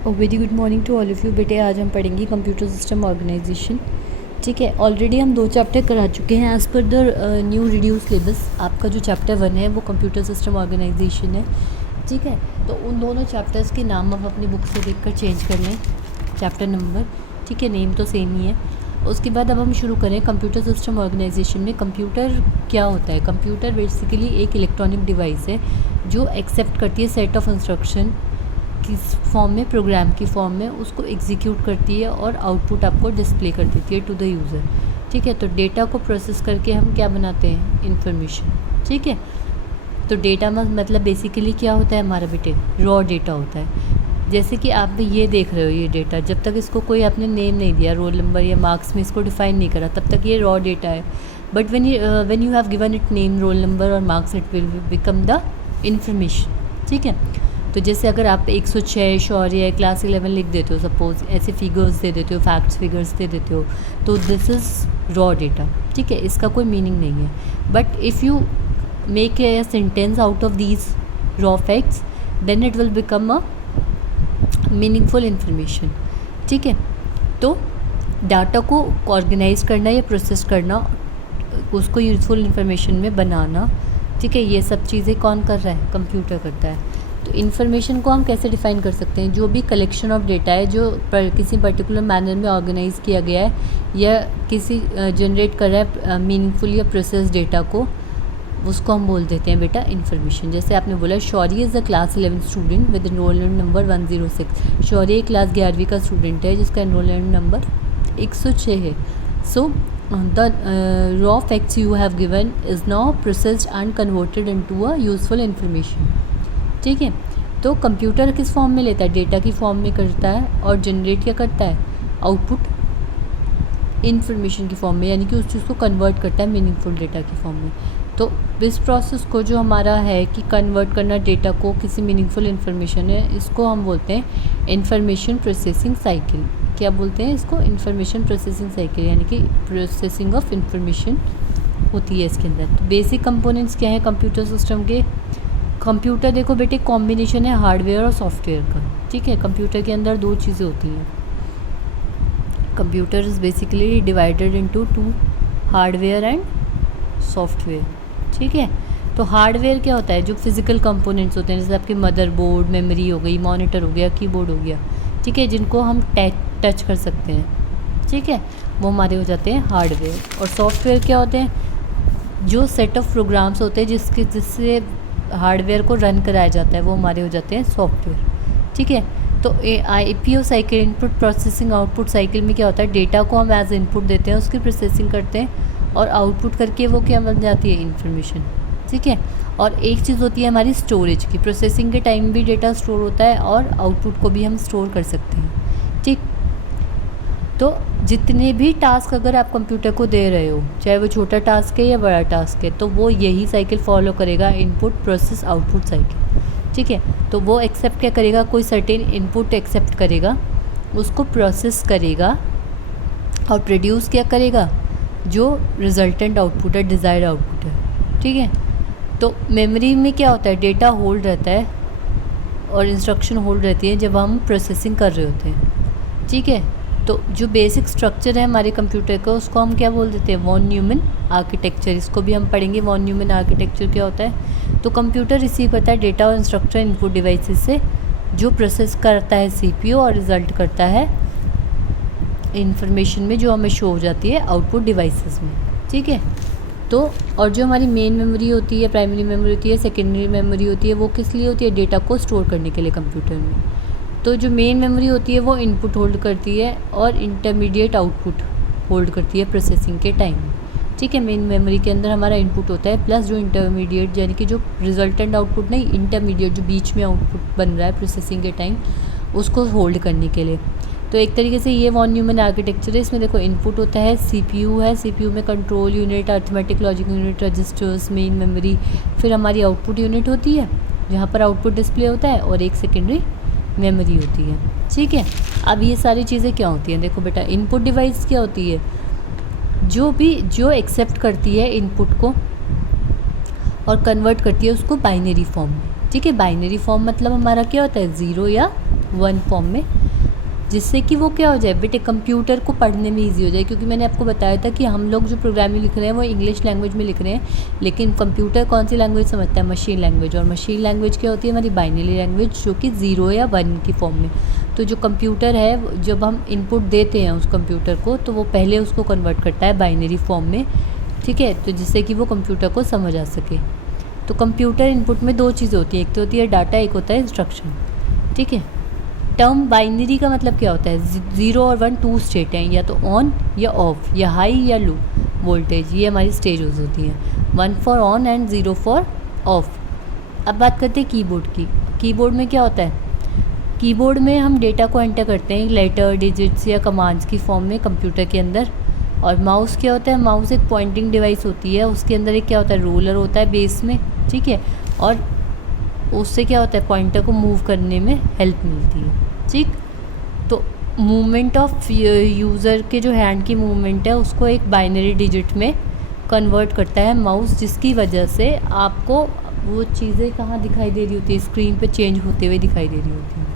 Very good morning to all of you. बेटे आज हम पढ़ेंगे कंप्यूटर सिस्टम ऑर्गेनाइजेशन। ठीक है, ऑलरेडी हम 2 चैप्टर करा चुके हैं as per the new reduce syllabus. आपका जो चैप्टर 1 है वो कंप्यूटर सिस्टम ऑर्गेनाइजेशन है। ठीक है, तो उन दोनों चैप्टर्स के नाम आप अपनी बुक से देखकर चेंज कर लें, चैप्टर नंबर। ठीक है, नेम तो सेम ही है। उसके बाद अब हम शुरू करें कंप्यूटर सिस्टम ऑर्गेनाइजेशन में। कंप्यूटर क्या होता है? कंप्यूटर बेसिकली एक इलेक्ट्रॉनिक डिवाइस है जो एक्सेप्ट करती है सेट ऑफ इंस्ट्रक्शन किस फॉर्म में, प्रोग्राम की फॉर्म में, उसको एग्जीक्यूट करती है और आउटपुट आपको डिस्प्ले कर देती है टू द यूज़र। ठीक है, तो डेटा को प्रोसेस करके हम क्या बनाते हैं? इंफॉर्मेशन। ठीक है, तो डेटा मतलब बेसिकली क्या होता है हमारा बेटे? रॉ डेटा होता है। जैसे कि आप भी ये देख रहे हो, ये डेटा जब तक इसको कोई आपने नेम नहीं दिया, रोल नंबर या मार्क्स में इसको डिफाइन नहीं करा, तब तक ये रॉ डेटा है। But when you have given it name, roll number और marks, it will become the information. ठीक है, तो जैसे अगर आप 106 शौर्य क्लास 11 लिख देते हो, सपोज ऐसे फिगर्स दे देते हो, फैक्ट्स फिगर्स दे देते हो, तो दिस इज़ रॉ डेटा। ठीक है, इसका कोई मीनिंग नहीं है। But if you make a sentence out of these raw facts, then it will become a meaningful information. ठीक है, तो डाटा को ऑर्गेनाइज करना या प्रोसेस करना, उसको यूज़फुल इन्फॉर्मेशन में बनाना, ठीक है, ये सब चीज़ें कौन कर रहा है? कंप्यूटर करता है। तो इन्फॉर्मेशन को हम कैसे डिफ़ाइन कर सकते हैं? जो भी कलेक्शन ऑफ डेटा है जो किसी पर्टिकुलर मैनर में ऑर्गेनाइज किया गया है या किसी जनरेट कर रहा है मीनिंगफुल या प्रोसेस डेटा को, उसको हम बोल देते हैं बेटा इन्फॉर्मेशन। जैसे आपने बोला Shaurya is a class 11 student with enrolment number 106। Shaurya class 11वीं का स्टूडेंट है जिसका एनरोलमेंट नंबर 106 है। So the raw facts you have given is now processed and converted into a useful information. ठीक है, तो कंप्यूटर किस फॉर्म में लेता है? डेटा की फॉर्म में करता है और जनरेट क्या करता है? आउटपुट इन्फॉर्मेशन की फॉर्म में, यानी कि उस चीज़ को कन्वर्ट करता है मीनिंगफुल डेटा की फॉर्म में। तो इस प्रोसेस को जो हमारा है कि कन्वर्ट करना डेटा को किसी मीनिंगफुल इन्फॉर्मेशन है, इसको हम बोलते हैं इंफॉर्मेशन प्रोसेसिंग साइकिल। क्या बोलते हैं इसको? इंफॉर्मेशन प्रोसेसिंग साइकिल, यानी कि प्रोसेसिंग ऑफ इंफॉर्मेशन होती है इसके अंदर। तो बेसिक कंपोनेंट्स क्या है कंप्यूटर सिस्टम के? कंप्यूटर देखो बेटे कॉम्बिनेशन है हार्डवेयर और सॉफ्टवेयर का। ठीक है, कंप्यूटर के अंदर 2 चीज़ें होती हैं। Computer is basically divided into 2, hardware and software. ठीक है, तो हार्डवेयर क्या होता है? जो फिज़िकल कंपोनेंट्स होते हैं, जैसे आपके मदरबोर्ड, मेमोरी हो गई, मॉनिटर हो गया, कीबोर्ड हो गया। ठीक है, जिनको हम टच कर सकते हैं। ठीक है, वो हमारे हो जाते हैं हार्डवेयर। और सॉफ्टवेयर क्या होते हैं? जो सेट ऑफ प्रोग्राम्स होते हैं जिससे हार्डवेयर को रन कराया जाता है, वो हमारे हो जाते हैं सॉफ्टवेयर। ठीक है, तो IPO cycle, input processing output cycle में क्या होता है? डेटा को हम एज इनपुट देते हैं, उसकी प्रोसेसिंग करते हैं और आउटपुट करके वो क्या बन जाती है? इन्फॉर्मेशन। ठीक है, और एक चीज़ होती है हमारी स्टोरेज की। प्रोसेसिंग के टाइम भी डेटा स्टोर होता है और आउटपुट को भी हम स्टोर कर सकते हैं। ठीक, तो जितने भी टास्क अगर आप कंप्यूटर को दे रहे हो, चाहे वो छोटा टास्क है या बड़ा टास्क है, तो वो यही साइकिल फॉलो करेगा, इनपुट प्रोसेस आउटपुट साइकिल। ठीक है, तो वो एक्सेप्ट क्या करेगा? कोई सर्टेन इनपुट एक्सेप्ट करेगा, उसको प्रोसेस करेगा और प्रोड्यूस क्या करेगा? जो रिजल्टेंट आउटपुट है, डिज़ायर्ड आउटपुट है। ठीक है, तो मेमोरी में क्या होता है? डेटा होल्ड रहता है और इंस्ट्रक्शन होल्ड रहती है जब हम प्रोसेसिंग कर रहे होते हैं। ठीक है, तो जो बेसिक स्ट्रक्चर है हमारे कंप्यूटर का, उसको हम क्या बोल देते हैं? Von Neumann architecture. इसको भी हम पढ़ेंगे, वॉन न्यूमन आर्किटेक्चर क्या होता है। तो कंप्यूटर रिसीव करता है डेटा और इंस्ट्रक्शन इनपुट डिवाइसेस से, जो प्रोसेस करता है CPU और रिजल्ट करता है इंफॉर्मेशन में, जो हमें शो हो जाती है आउटपुट डिवाइसेस में। ठीक है, तो और जो हमारी मेन मेमोरी होती है, प्राइमरी मेमोरी होती है, सेकेंडरी मेमोरी होती है, वो किस लिए होती है? डेटा को स्टोर करने के लिए कंप्यूटर में। तो जो मेन मेमोरी होती है वो इनपुट होल्ड करती है और इंटरमीडिएट आउटपुट होल्ड करती है प्रोसेसिंग के टाइम। ठीक है, मेन मेमोरी के अंदर हमारा इनपुट होता है, प्लस जो इंटरमीडिएट, यानी कि जो रिजल्टेंट आउटपुट नहीं, इंटरमीडिएट जो बीच में आउटपुट बन रहा है प्रोसेसिंग के टाइम, उसको होल्ड करने के लिए। तो एक तरीके से ये वॉन न्यूमन आर्किटेक्चर है। इसमें देखो इनपुट होता है CPU है, CPU में control unit, arithmetic logic unit, registers, main memory, फिर हमारी आउटपुट यूनिट होती है जहाँ पर आउटपुट डिस्प्ले होता है, और एक सेकेंडरी मेमोरी होती है। ठीक है, अब ये सारी चीज़ें क्या होती हैं? देखो बेटा, इनपुट डिवाइस क्या होती है? जो एक्सेप्ट करती है इनपुट को और कन्वर्ट करती है उसको बाइनरी फॉर्म में। ठीक है, बाइनरी फॉर्म मतलब हमारा क्या होता है? 0 या वन फॉर्म में, जिससे कि वो क्या हो जाए बेटे, कंप्यूटर को पढ़ने में इजी हो जाए। क्योंकि मैंने आपको बताया था कि हम लोग जो प्रोग्रामिंग लिख रहे हैं वो इंग्लिश लैंग्वेज में लिख रहे हैं, लेकिन कंप्यूटर कौन सी लैंग्वेज समझता है, मशीन लैंग्वेज। और मशीन लैंग्वेज क्या होती है, हमारी बाइनरी लैंग्वेज, जो कि 0 या 1 की फॉर्म में। तो जो कंप्यूटर है, जब हम इनपुट देते हैं उस कंप्यूटर को, तो वो पहले उसको कन्वर्ट करता है बाइनरी फॉर्म में, ठीक है, तो जिससे कि वो कंप्यूटर को समझ आ सके। तो कंप्यूटर इनपुट में दो चीज़ें होती हैं, एक तो होती है डाटा, एक होता है इंस्ट्रक्शन, ठीक है। टर्म बाइनरी का मतलब क्या होता है, 0 और 1 2 स्टेट हैं, या तो ऑन या ऑफ, या हाई या लो वोल्टेज, ये हमारी स्टेजेस होती हैं, 1 for on and 0 for of. अब बात करते हैं कीबोर्ड की। कीबोर्ड में क्या होता है, कीबोर्ड में हम डेटा को एंटर करते हैं लेटर, डिजिट्स या कमांड्स की फॉर्म में कंप्यूटर के अंदर। और माउस क्या होता है, माउस एक पॉइंटिंग डिवाइस होती है, उसके अंदर एक क्या होता है, रोलर होता है बेस में, ठीक है, और उससे क्या होता है, पॉइंटर को मूव करने में हेल्प मिलती है, ठीक। तो मूवमेंट ऑफ यूज़र के जो हैंड की मूवमेंट है उसको एक बाइनरी डिजिट में कन्वर्ट करता है माउस, जिसकी वजह से आपको वो चीज़ें कहाँ दिखाई दे रही होती है, स्क्रीन पे चेंज होते हुए दिखाई दे रही होती है,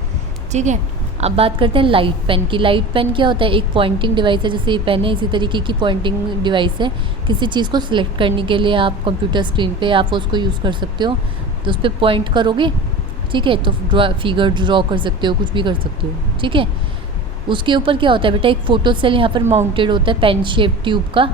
ठीक है। अब बात करते हैं लाइट पेन की। लाइट पेन क्या होता है, एक पॉइंटिंग डिवाइस है, जैसे ये पेन है इसी तरीके की पॉइंटिंग डिवाइस है। किसी चीज़ को सिलेक्ट करने के लिए आप कंप्यूटर स्क्रीन पे आप उसको यूज़ कर सकते हो, तो उस पर पॉइंट करोगे, ठीक है, तो फिगर ड्रॉ कर सकते हो, कुछ भी कर सकते हो, ठीक है। उसके ऊपर क्या होता है बेटा, एक फ़ोटो सेल यहाँ पर माउंटेड होता है पेन शेप ट्यूब का,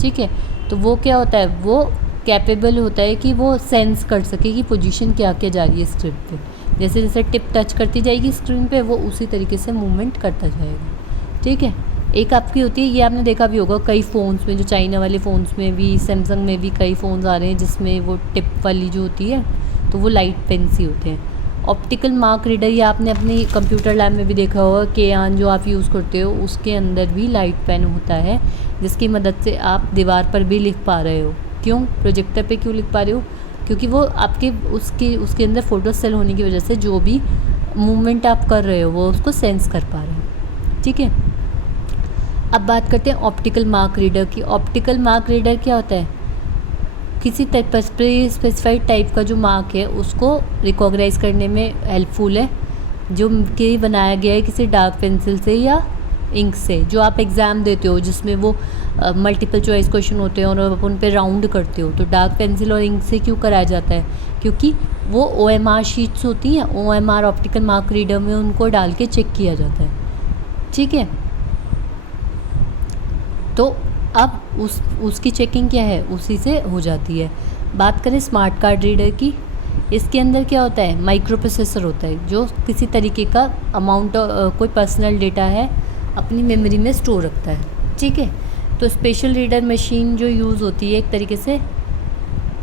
ठीक है। तो वो क्या होता है, वो कैपेबल होता है कि वो सेंस कर सके कि पोजीशन क्या क्या जा रही है स्क्रीन पे। जैसे जैसे टिप टच करती जाएगी स्क्रीन पे, वो उसी तरीके से मूवमेंट करता जाएगा, ठीक है। एक आपकी होती है, ये आपने देखा भी होगा कई फ़ोन्स में, जो चाइना वाले फ़ोन्स में भी, सैमसंग में भी कई फ़ोन्स आ रहे हैं जिसमें वो टिप वाली जो होती है, तो वो लाइट पेन सी होते हैं। ऑप्टिकल मार्क रीडर, ये आपने अपने कंप्यूटर लैब में भी देखा होगा, केयान जो आप यूज़ करते हो उसके अंदर भी लाइट पेन होता है, जिसकी मदद से आप दीवार पर भी लिख पा रहे हो। क्यों, प्रोजेक्टर पे क्यों लिख पा रहे हो, क्योंकि वो आपके उसके अंदर फ़ोटो सेल होने की वजह से जो भी मूवमेंट आप कर रहे हो वो उसको सेंस कर पा रहे हो, ठीक है। अब बात करते हैं ऑप्टिकल मार्क रीडर की। ऑप्टिकल मार्क रीडर क्या होता है, किसी स्पेसिफाइड टाइप का जो मार्क है उसको रिकॉग्नाइज करने में हेल्पफुल है, जो कि बनाया गया है किसी डार्क पेंसिल से या इंक से। जो आप एग्ज़ाम देते हो जिसमें वो मल्टीपल चॉइस क्वेश्चन होते हैं और आप उन पे राउंड करते हो, तो डार्क पेंसिल और इंक से क्यों कराया जाता है, क्योंकि वो OMR शीट्स होती हैं, OMR ऑप्टिकल मार्क रीडर में उनको डाल के चेक किया जाता है, ठीक है। तो अब उसकी चेकिंग क्या है, उसी से हो जाती है। बात करें स्मार्ट कार्ड रीडर की, इसके अंदर क्या होता है, माइक्रो प्रोसेसर होता है, जो किसी तरीके का अमाउंट कोई पर्सनल डेटा है अपनी मेमोरी में स्टोर रखता है, ठीक है। तो स्पेशल रीडर मशीन जो यूज़ होती है एक तरीके से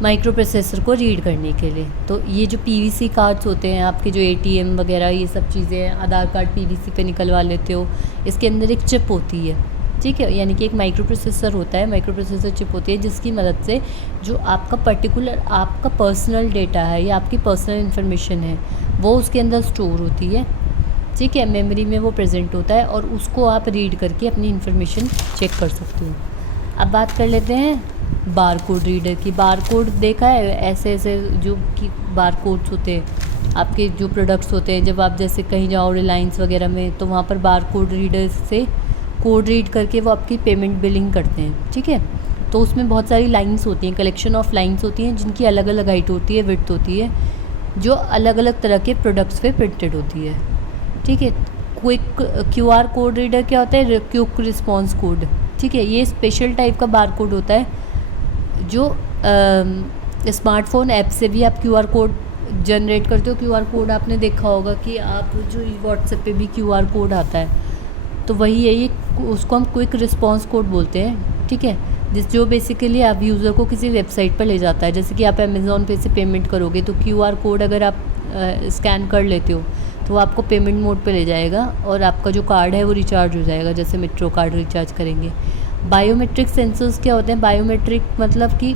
माइक्रो प्रोसेसर को रीड करने के लिए। तो ये जो PVC कार्ड्स होते हैं आपके, जो ATM वगैरह ये सब चीज़ें हैं, आधार कार्ड PVC पे निकलवा लेते हो, इसके अंदर एक चिप होती है, ठीक है, यानी कि एक माइक्रो प्रोसेसर होता है, माइक्रो प्रोसेसर चिप होती है, जिसकी मदद से जो आपका पर्टिकुलर आपका पर्सनल डेटा है या आपकी पर्सनल इन्फॉर्मेशन है वो उसके अंदर स्टोर होती है, ठीक है, मेमोरी में वो प्रेजेंट होता है और उसको आप रीड करके अपनी इन्फॉर्मेशन चेक कर सकते हो। अब बात कर लेते हैं बार कोड रीडर की। बार कोड देखा है, ऐसे ऐसे जो कि बार कोड्स होते हैं आपके जो प्रोडक्ट्स होते हैं, जब आप जैसे कहीं जाओ रिलायंस वगैरह में, तो वहाँ पर बार कोड रीडर से कोड रीड करके वो आपकी पेमेंट बिलिंग करते हैं, ठीक है। तो उसमें बहुत सारी लाइंस होती हैं, कलेक्शन ऑफ लाइंस होती हैं, जिनकी अलग अलग हाइट होती है, विड्थ होती है, जो अलग अलग तरह के प्रोडक्ट्स पे प्रिंटेड होती है, ठीक है। क्विक QR कोड रीडर क्या होता है, क्विक रिस्पॉन्स कोड, ठीक है, ये स्पेशल टाइप का बार कोड होता है, जो स्मार्टफोन ऐप से भी आप QR कोड जनरेट करते हो। QR कोड आपने देखा होगा कि आप जो व्हाट्सएप पे भी QR कोड आता है, तो वही है ये, उसको हम क्विक रिस्पॉन्स कोड बोलते हैं, ठीक है, जो बेसिकली आप यूज़र को किसी वेबसाइट पर ले जाता है। जैसे कि आप अमेज़ॉन पे से पेमेंट करोगे तो QR कोड अगर आप स्कैन कर लेते हो तो वो आपको पेमेंट मोड पे ले जाएगा और आपका जो कार्ड है वो रिचार्ज हो जाएगा, जैसे मेट्रो कार्ड रिचार्ज करेंगे। बायोमेट्रिक सेंसर्स क्या होते हैं, बायोमेट्रिक मतलब कि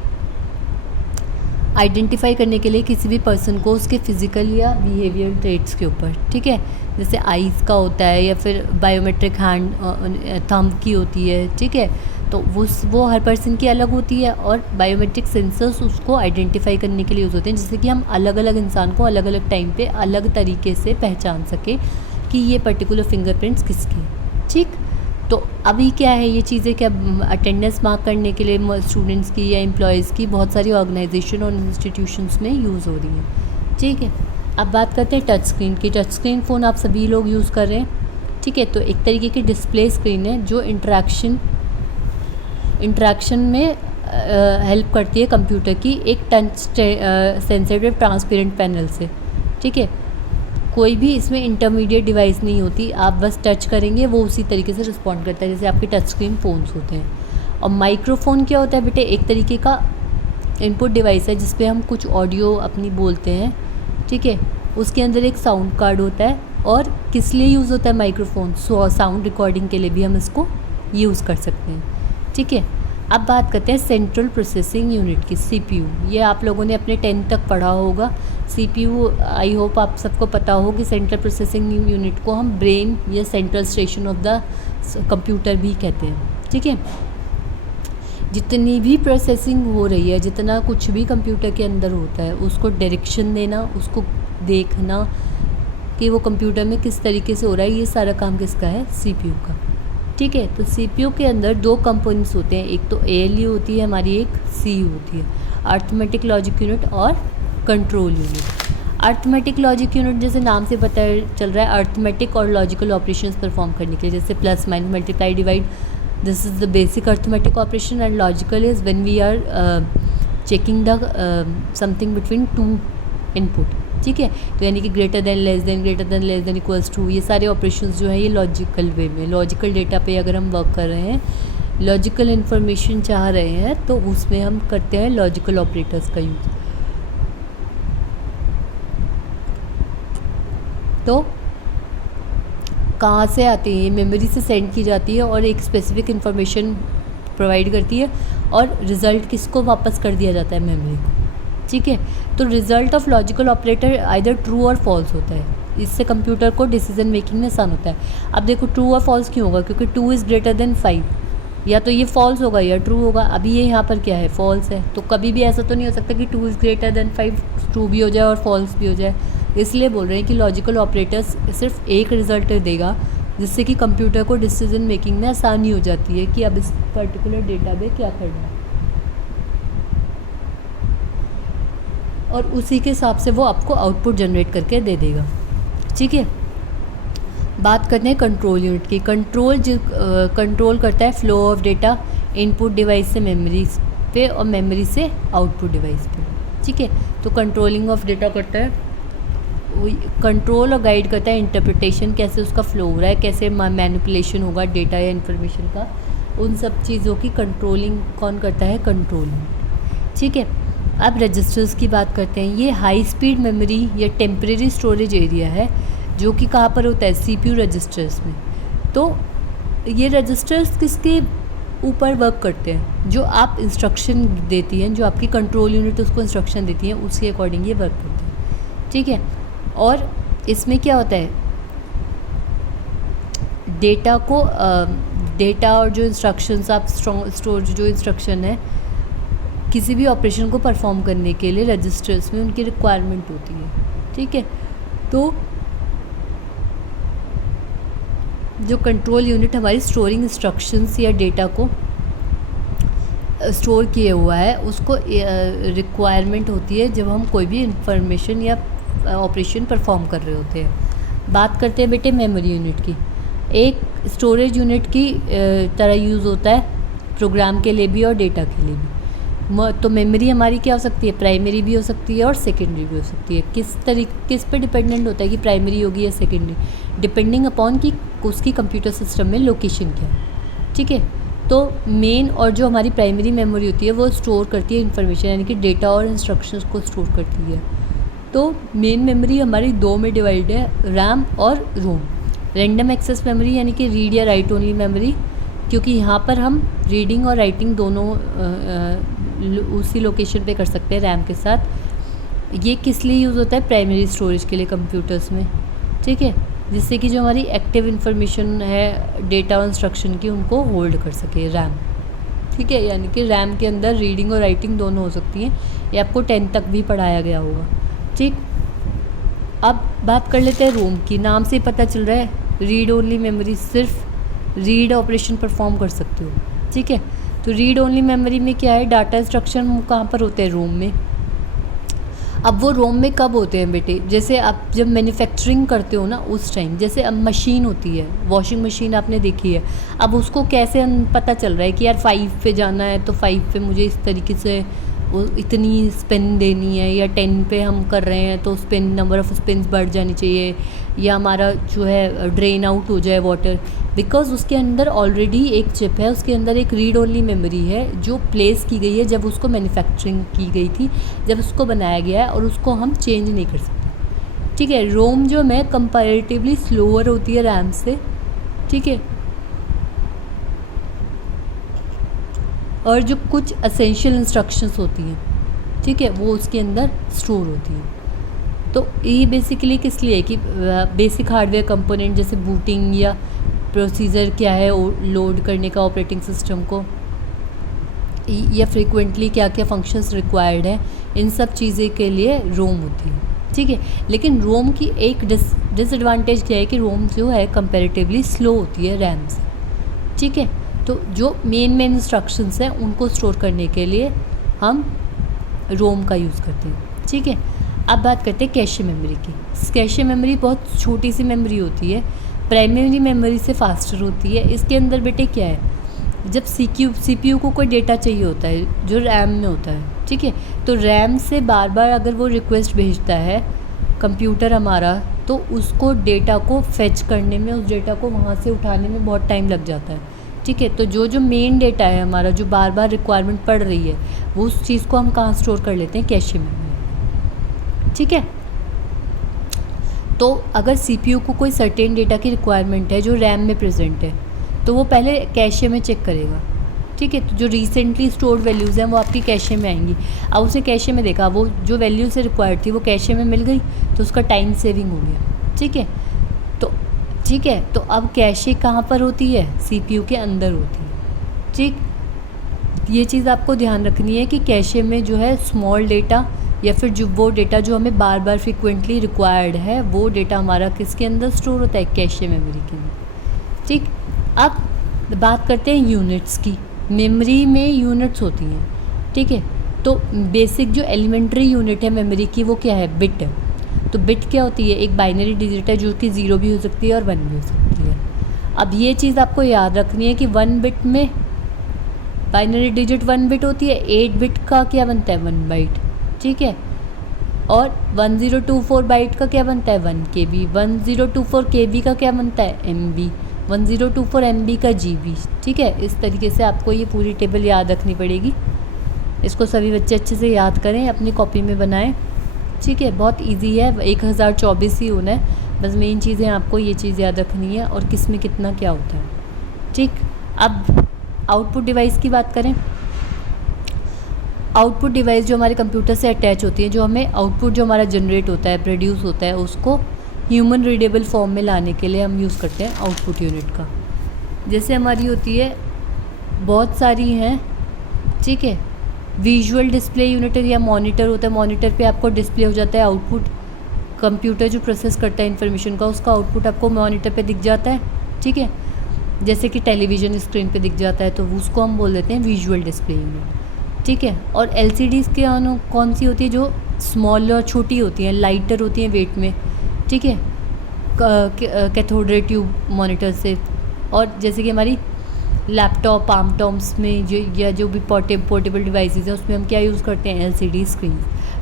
आइडेंटिफाई करने के लिए किसी भी पर्सन को उसके फिज़िकल या बिहेवियर ट्रेट्स के ऊपर, ठीक है, जैसे आईज़ का होता है या फिर बायोमेट्रिक हैंड थंब की होती है, ठीक है। तो वो हर पर्सन की अलग होती है और बायोमेट्रिक सेंसर्स उसको आइडेंटिफाई करने के लिए यूज़ होते हैं, जिससे कि हम अलग अलग इंसान को अलग अलग टाइम पे अलग तरीके से पहचान सके कि ये पर्टिकुलर फिंगरप्रिंट्स किसके हैं। ठीक, तो अभी क्या है, ये चीज़ें क्या अटेंडेंस मार्क करने के लिए स्टूडेंट्स की या एम्प्लॉयज़ की बहुत सारी ऑर्गेनाइजेशन और इंस्टीट्यूशंस में यूज़ हो रही हैं। ठीक है, अब बात करते हैं टच स्क्रीन की। टच स्क्रीन फ़ोन आप सभी लोग यूज़ कर रहे हैं। ठीक है, तो एक तरीके की डिस्प्ले स्क्रीन है जो इंटरेक्शन में हेल्प करती है कंप्यूटर की एक टच सेंसिटिव ट्रांसपेरेंट पैनल से। ठीक है, कोई भी इसमें इंटरमीडिएट डिवाइस नहीं होती, आप बस टच करेंगे वो उसी तरीके से रिस्पॉन्ड करता है जैसे आपके टच स्क्रीन फ़ोन्स होते हैं। और माइक्रोफोन क्या होता है बेटे, एक तरीके का इनपुट डिवाइस है जिसपे हम कुछ ऑडियो अपनी बोलते हैं। ठीक है, उसके अंदर एक साउंड कार्ड होता है। और किस लिए यूज़ होता है माइक्रोफोन, साउंड रिकॉर्डिंग के लिए भी हम इसको यूज़ कर सकते हैं। ठीक है, अब बात करते हैं सेंट्रल प्रोसेसिंग यूनिट की, सीपीयू। ये आप लोगों ने अपने 10th तक पढ़ा होगा। सीपीयू आई होप आप सबको पता हो कि सेंट्रल प्रोसेसिंग यूनिट को हम ब्रेन या central station of the computer भी कहते हैं। ठीक है, जितनी भी प्रोसेसिंग हो रही है, जितना कुछ भी कंप्यूटर के अंदर होता है, उसको डायरेक्शन देना, उसको देखना कि वो कंप्यूटर में किस तरीके से हो रहा है, ये सारा काम किसका है, सीपीयू का। ठीक है, तो सीपीयू के अंदर दो कंपोनेंट्स होते हैं, एक तो एएलयू होती है हमारी, एक सीयू होती है, अर्थमेटिक लॉजिक यूनिट और control unit. Arithmetic logic unit जैसे नाम से पता चल रहा है, अर्थमेटिक और लॉजिकल ऑपरेशंस परफॉर्म करने के लिए, जैसे plus minus multiply divide, this is the basic arithmetic operation. And logical is when we are checking the something between two input. ठीक है, तो यानी कि greater than, less than, equals to, ये सारे ऑपरेशंस जो है ये लॉजिकल वे में, लॉजिकल डेटा पे अगर हम वर्क कर रहे हैं, लॉजिकल इन्फॉर्मेशन चाह रहे हैं, तो उसमें हम करते हैं लॉजिकल ऑपरेटर्स का यूज़। तो कहाँ से आती है, मेमोरी से सेंड की जाती है और एक स्पेसिफिक इन्फॉर्मेशन प्रोवाइड करती है और रिज़ल्ट किसको वापस कर दिया जाता है, मेमोरी को। ठीक है, तो result of logical operator either true और फॉल्स होता है, इससे कंप्यूटर को डिसीजन मेकिंग में आसान होता है। अब देखो ट्रू और फॉल्स क्यों होगा, क्योंकि 2 इज़ ग्रेटर देन 5, या तो ये फॉल्स होगा या ट्रू होगा। अभी ये यहाँ पर क्या है, फॉल्स है, तो कभी भी ऐसा तो नहीं हो सकता कि 2 इज़ ग्रेटर देन 5 ट्रू भी हो जाए और फॉल्स भी हो जाए। इसलिए बोल रहे हैं कि लॉजिकल ऑपरेटर्स सिर्फ एक रिज़ल्ट देगा, जिससे कि कंप्यूटर को डिसीजन मेकिंग में आसानी हो जाती है कि अब इस पर्टिकुलर डेटा में क्या करना है, और उसी के हिसाब से वो आपको आउटपुट जनरेट करके दे देगा। ठीक है, बात करते हैं कंट्रोल यूनिट की। कंट्रोल करता है flow of data input device से मेमोरी पे और मेमोरी से आउटपुट डिवाइस पे। ठीक है, तो कंट्रोलिंग ऑफ डेटा करता है, कंट्रोल और गाइड करता है इंटरप्रिटेशन, कैसे उसका फ्लो हो रहा है, कैसे मैनिपुलेशन होगा डेटा या इन्फॉर्मेशन का, उन सब चीज़ों की कंट्रोलिंग कौन करता है, कंट्रोल यूनिट। ठीक है, अब रजिस्टर्स की बात करते हैं। ये हाई स्पीड मेमोरी या टेम्परेरी स्टोरेज एरिया है जो कि कहाँ पर होता है, सीपीयू रजिस्टर्स में। तो ये रजिस्टर्स किसके ऊपर वर्क करते हैं, जो आप इंस्ट्रक्शन देती हैं, जो आपकी कंट्रोल यूनिट उसको इंस्ट्रक्शन देती है, उसके अकॉर्डिंग ये वर्क करते हैं। ठीक है, और इसमें क्या होता है, डेटा को डेटा और जो इंस्ट्रक्शंस आप स्टोर जो इंस्ट्रक्शन है किसी भी ऑपरेशन को परफॉर्म करने के लिए रजिस्टर्स में उनकी रिक्वायरमेंट होती है। ठीक है, तो जो कंट्रोल यूनिट हमारी स्टोरिंग इंस्ट्रक्शंस या डेटा को स्टोर किए हुआ है, उसको रिक्वायरमेंट होती है जब हम कोई भी इंफॉर्मेशन या ऑपरेशन परफॉर्म कर रहे होते हैं। बात करते हैं बेटे मेमोरी यूनिट की। एक स्टोरेज यूनिट की तरह यूज़ होता है प्रोग्राम के लिए भी और डेटा के लिए भी। तो मेमोरी हमारी क्या हो सकती है, प्राइमरी भी हो सकती है और सेकेंडरी भी हो सकती है। किस पे डिपेंडेंट होता है कि प्राइमरी होगी या सेकेंडरी, डिपेंडिंग अपॉन कि उसकी कंप्यूटर सिस्टम में लोकेशन क्या है। ठीक है, तो मेन और जो हमारी प्राइमरी मेमोरी होती है वो स्टोर करती है इन्फॉर्मेशन, यानी कि डेटा और इंस्ट्रक्शंस को स्टोर करती है। तो मेन मेमोरी हमारी दो में डिवाइड है, रैम और रोम। रैंडम एक्सेस मेमोरी यानी कि रीड या राइट ओनली मेमोरी, क्योंकि यहाँ पर हम रीडिंग और राइटिंग दोनों उसी लोकेशन पे कर सकते हैं रैम के साथ। ये किस लिए यूज़ होता है, प्राइमरी स्टोरेज के लिए कंप्यूटर्स में। ठीक है, जिससे कि जो हमारी एक्टिव इन्फॉर्मेशन है डेटा और इंस्ट्रक्शन की, उनको होल्ड कर सके रैम। ठीक है, यानी कि रैम के अंदर रीडिंग और राइटिंग दोनों हो सकती हैं। ये आपको 10th तक भी पढ़ाया गया होगा। ठीक, अब बात कर लेते हैं रोम की। नाम से ही पता चल रहा है रीड ओनली मेमोरी, सिर्फ रीड ऑपरेशन परफॉर्म कर सकते हो, ठीक है। तो रीड ओनली मेमोरी में क्या है, डाटा इंस्ट्रक्शन कहाँ पर होते हैं, रोम में। अब वो रोम में कब होते हैं बेटे, जैसे आप जब मैन्युफैक्चरिंग करते हो ना उस टाइम, जैसे अब मशीन होती है, वॉशिंग मशीन आपने देखी है, अब उसको कैसे पता चल रहा है कि यार 5 पे जाना है तो 5 पे मुझे इस तरीके से वो इतनी स्पिन देनी है, या 10 पे हम कर रहे हैं तो स्पिन नंबर ऑफ़ स्पिन्स बढ़ जानी चाहिए, या हमारा जो है ड्रेन आउट हो जाए वाटर, बिकॉज उसके अंदर ऑलरेडी एक चिप है, उसके अंदर एक रीड ओनली मेमोरी है जो प्लेस की गई है जब उसको मैन्युफैक्चरिंग की गई थी, जब उसको बनाया गया है, और उसको हम चेंज नहीं कर सकते, ठीक है। रोम जो है कंपैरेटिवली स्लोअर होती है रैम से, ठीक है, और जो कुछ एसेंशियल इंस्ट्रक्शंस होती हैं, ठीक है, वो उसके अंदर स्टोर होती हैं। तो ये बेसिकली किस लिए है कि बेसिक हार्डवेयर कंपोनेंट जैसे बूटिंग या प्रोसीजर क्या है लोड करने का ऑपरेटिंग सिस्टम को, या फ्रीक्वेंटली क्या क्या फंक्शंस रिक्वायर्ड है, इन सब चीज़ें के लिए रोम होती है, ठीक है। लेकिन रोम की एक डिसएडवांटेज क्या है कि रोम जो है कंपैरेटिवली स्लो होती है रैम से, ठीक है। तो जो मेन इंस्ट्रक्शंस हैं उनको स्टोर करने के लिए हम रोम का यूज़ करते हैं, ठीक है। अब बात करते हैं कैशे मेमोरी की। कैशे मेमोरी बहुत छोटी सी मेमोरी होती है, प्राइमरी मेमोरी से फास्टर होती है। इसके अंदर बेटे क्या है, जब सीपीयू को कोई डेटा चाहिए होता है जो रैम में होता है, ठीक है, तो रैम से बार बार अगर वो रिक्वेस्ट भेजता है कंप्यूटर हमारा, तो उसको डेटा को फेच करने में, उस डेटा को वहाँ से उठाने में बहुत टाइम लग जाता है, ठीक है। तो जो मेन डेटा है हमारा, जो बार बार रिक्वायरमेंट पड़ रही है, वो उस चीज़ को हम कहाँ स्टोर कर लेते हैं, कैशे मेमोरी, ठीक है। तो अगर सीपीयू को कोई सर्टेन डेटा की रिक्वायरमेंट है जो रैम में प्रेजेंट है, तो वो पहले कैशे में चेक करेगा, ठीक है। तो जो रिसेंटली स्टोर्ड वैल्यूज़ हैं वो आपकी कैशे में आएंगी। अब उसे कैशे में देखा, वो जो वैल्यू से रिक्वायर्ड थी वो कैशे में मिल गई, तो उसका टाइम सेविंग हो गया, ठीक है। तो ठीक है, तो अब कैशे कहाँ पर होती है, सीपीयू के अंदर होती है, ठीक। ये चीज़ आपको ध्यान रखनी है कि कैशे में जो है स्मॉल डेटा, या फिर जो वो डेटा जो हमें बार बार फ्रिक्वेंटली रिक्वायर्ड है, वो डेटा हमारा किसके अंदर स्टोर होता है, कैशे मेमोरी के अंदर, ठीक। अब बात करते हैं यूनिट्स की। मेमोरी में यूनिट्स होती हैं, ठीक है। तो बेसिक जो एलिमेंट्री यूनिट है मेमोरी की वो क्या है, बिट है। तो बिट क्या होती है, एक बाइनरी डिजिट है जो कि 0 भी हो सकती है और 1 भी हो सकती है। अब ये चीज़ आपको याद रखनी है कि 1 बिट में बाइनरी डिजिट 1 बिट होती है, 8 बिट का क्या बनता है, 1 बाइट, ठीक है। और 1024 बाइट का क्या बनता है, 1 KB। 1024 KB का क्या बनता है, MB। 1024 MB का GB, ठीक है। इस तरीके से आपको ये पूरी टेबल याद रखनी पड़ेगी। इसको सभी बच्चे अच्छे से याद करें, अपनी कॉपी में बनाएं, ठीक है। बहुत इजी है, 1024 ही होना है, बस मेन चीज़ें आपको ये चीज़ याद रखनी है, और किस में कितना क्या होता है, ठीक। अब आउटपुट डिवाइस की बात करें। आउटपुट डिवाइस जो हमारे कंप्यूटर से अटैच होती है, जो हमें आउटपुट जो हमारा जनरेट होता है, प्रोड्यूस होता है, उसको ह्यूमन रीडेबल फॉर्म में लाने के लिए हम यूज़ करते हैं आउटपुट यूनिट का। जैसे हमारी होती है, बहुत सारी हैं, ठीक है। विजुअल डिस्प्ले यूनिट या मॉनिटर होता है, मॉनिटर पे आपको डिस्प्ले हो जाता है आउटपुट। कंप्यूटर जो प्रोसेस करता है इन्फॉर्मेशन का, उसका आउटपुट आपको मॉनिटर पे दिख जाता है, ठीक है। जैसे कि टेलीविज़न स्क्रीन पे दिख जाता है, तो उसको हम बोल देते हैं विजुअल डिस्प्ले यूनिट, ठीक है। और LCDs के कौन सी होती है, जो स्मॉल और छोटी होती हैं, लाइटर होती हैं वेट में, ठीक है, कैथोड रे ट्यूब मॉनिटर से। और जैसे कि हमारी लैपटॉप, आर्मटॉम्स में जो, या जो भी पोर्टेबल डिवाइसेस है, उसमें हम क्या यूज़ करते हैं, LCD स्क्रीन।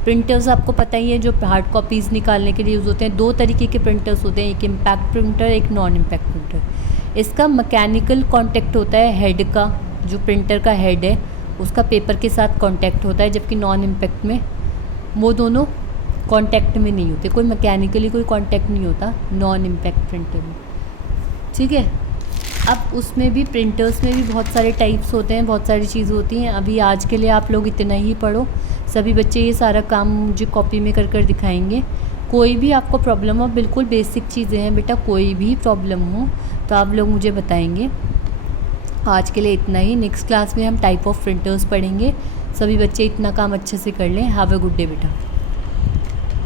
प्रिंटर्स आपको पता ही है, जो हार्ड कॉपीज़ निकालने के लिए यूज़ होते हैं। 2 तरीके के प्रिंटर्स होते हैं, एक इम्पैक्ट प्रिंटर, एक नॉन इम्पैक्ट प्रिंटर। इसका मैकेनिकल कॉन्टैक्ट होता है हेड का, जो प्रिंटर का हेड है उसका पेपर के साथ कॉन्टैक्ट होता है, जबकि नॉन इम्पैक्ट में वो दोनों कॉन्टैक्ट में नहीं होते, कोई मैकेनिकली कोई कॉन्टैक्ट नहीं होता नॉन इम्पैक्ट प्रिंटर में, ठीक है। अब उसमें भी, प्रिंटर्स में भी बहुत सारे टाइप्स होते हैं, बहुत सारी चीज़ होती हैं। अभी आज के लिए आप लोग इतना ही पढ़ो, सभी बच्चे ये सारा काम मुझे कॉपी में कर कर दिखाएंगे। कोई भी आपको प्रॉब्लम हो, बिल्कुल बेसिक चीज़ें हैं बेटा, कोई भी प्रॉब्लम हो तो आप लोग मुझे बताएंगे। आज के लिए इतना ही। नेक्स्ट क्लास में हम टाइप ऑफ प्रिंटर्स पढ़ेंगे। सभी बच्चे इतना काम अच्छे से कर लें। हैव अ गुड डे बेटा।